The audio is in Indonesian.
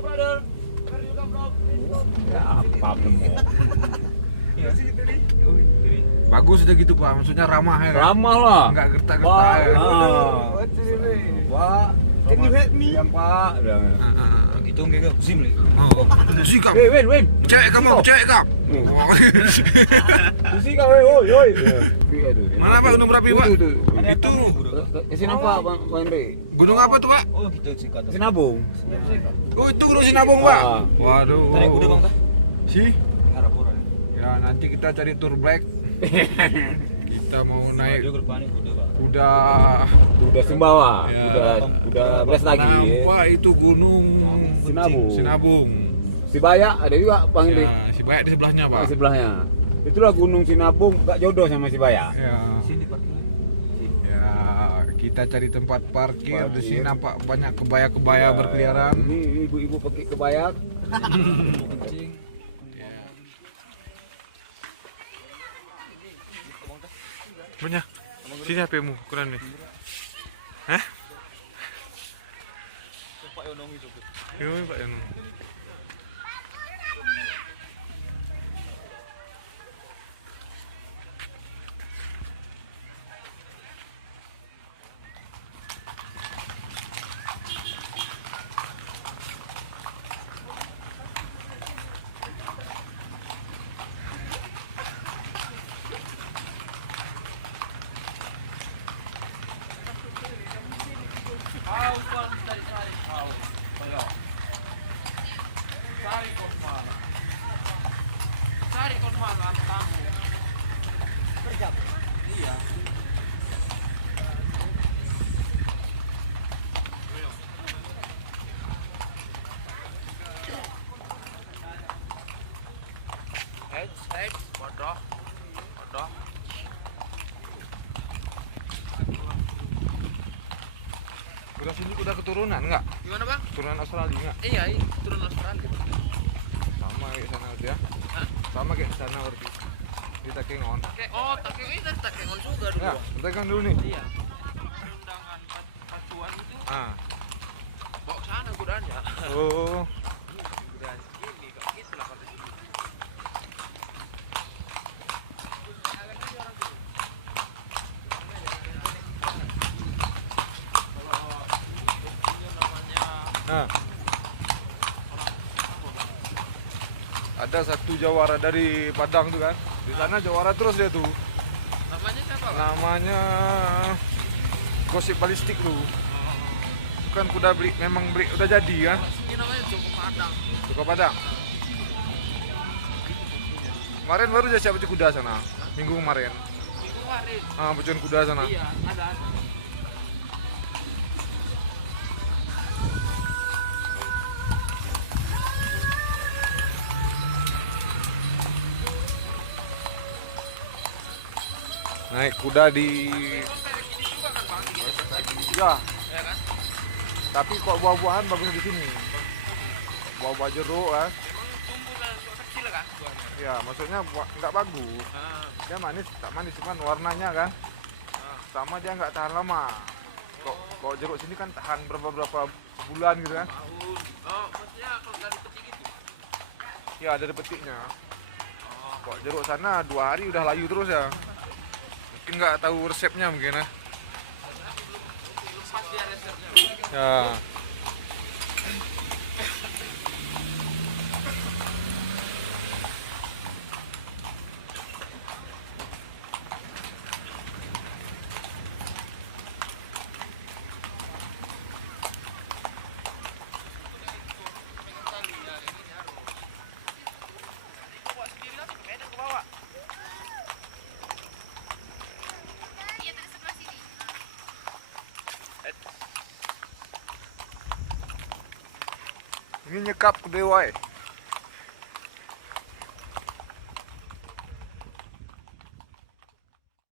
brother. Bener juga, bro. Ya apa nemu. Bagus udah gitu Pak, maksudnya ramah ya kan? Ramah lah. Enggak gertak-gertak ya. Pak, Can you help me? yang Pak. Itu enggak pusing nih. Oh, sikap. Win. Cek kamu, cek kap. Pusi kau, oi. Mana Pak gunung berapi Pak? Itu. Kasih nampak Bang Henry. Gunung apa tuh Pak? Oh, gitu sih kata. Sinabung. Oh itu gunung Sinabung Pak. Ah. Waduh. Tadi kuda Bang tah. Si? Harapura. Ya nanti kita cari tour black. Kita mau naik Dia gerpanik kuda, Bang. Udah Sumbawa. Ya. Udah beres lagi. Nampak itu gunung Sinabung. Sibaya ada juga Bang Henry. Ya, si Bayak di sebelahnya Pak. Di sebelahnya. Itulah Gunung Sinabung, gak jodoh sama Sibaya. Ya. Sini parkir. Ya, kita cari tempat parkir. Di sini Parkir. nampak banyak kebaya-kebaya berkeliaran. Ini ibu-ibu pakai kebaya. Kencing. Banyak. Sini HP-mu, ukuran nih. Hah? Pak Yonong itu. Iya, Pak Yanu. Cari kon malam tamu. Kerja. Iya. Head, bodoh. Udah sini udah keturunan enggak? Gimana Bang? Keturunan Australia enggak? Iya, ini turun Australia. Sama kayak sana berarti ya? Hah? Sama kayak sana berarti. Di Takengon. Takengon ini dari Takengon juga dulu. Ya, Takengon dulu nih. Iya. Undangan pacuan itu Ah. bawa sana kudanya. Oh. Kudanya ini kok gitu lah kata sini. Nah. Ada satu jawara dari Padang tuh kan. Di sana jawara terus dia tuh. Namanya siapa Bang? Namanya Gosip Balistik tuh. Bukan kuda beli, memang beli udah jadi kan? Ini namanya Joko Padang. Suka Padang. Kemarin baru saya siap kuda sana. Minggu kemarin. Minggu kemarin. Ah, pecuan kuda sana. Iya, ada. Naik kuda di ya, Ya kan? tapi kok buah-buahan bagus di sini. Buah-buah jeruk kan. Emang tumbuh dan kecil kan buahnya. Ya, maksudnya nggak bagus. Dia manis, tak manis cuman warnanya kan. Sama dia nggak tahan lama. Kok jeruk sini kan tahan berapa bulan gitu kan. Tahun. Oh, maksudnya kalau dari peti gitu. Ya, dari petiknya. Kok jeruk sana 2 hari udah layu terus ya. Mungkin nggak tahu resepnya mungkin ya. Lepas dia resepnya. Ya. Ini nyekap ke dewa.